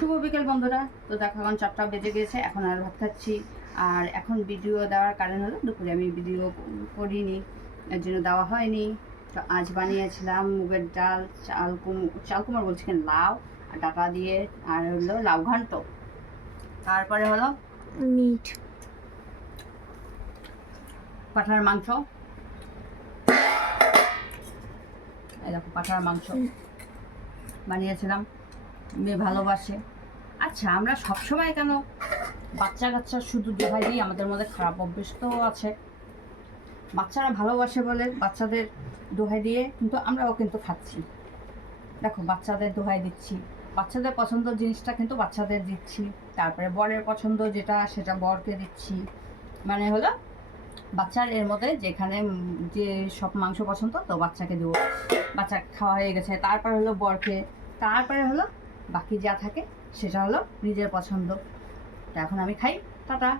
শুভ বিকেল বন্ধুরা। তো দেখো এখন 4টা বেজে গিয়েছে, এখন আর ভাত খাচ্ছি। আর এখন ভিডিও দেওয়ার কারণ হলো দুপুরে আমি ভিডিও করিনি, এর জন্য দেওয়া হয়নি। তো আজ বানিয়েছিলাম মুগের ডাল, চাল কুমড় বলছি কেন, লাউ আর ডাটা দিয়ে, আর হলো লাউ ঘন্ট। তারপরে হলো মিট, পাঠার মাংস। এই দেখো পাঠার মাংস বানিয়েছিলাম, মেয়ে ভালোবাসে। আচ্ছা, আমরা সবসময় কেন বাচ্চা কাচ্চা শুধু দোহাই দিই? আমাদের মধ্যে খারাপ অভ্যেস তো আছে। বাচ্চারা ভালোবাসে বলে বাচ্চাদের দোহাই দিয়ে কিন্তু আমরাও কিন্তু খাচ্ছি। দেখো, বাচ্চাদের দোহাই দিচ্ছি, বাচ্চাদের পছন্দের জিনিসটা কিন্তু বাচ্চাদের দিচ্ছি, তারপরে বরের পছন্দ যেটা সেটা বরকে দিচ্ছি। মানে হলো বাচ্চার এর মধ্যে যেখানে যে সব মাংস পছন্দ তো বাচ্চাকে দেবো, বাচ্চা খাওয়া হয়ে গেছে, তারপরে হলো বরকে, তারপরে হলো বাকি যা থাকে সেটা হলো নিজের পছন্দ। তো এখন আমি খাই, টাটা।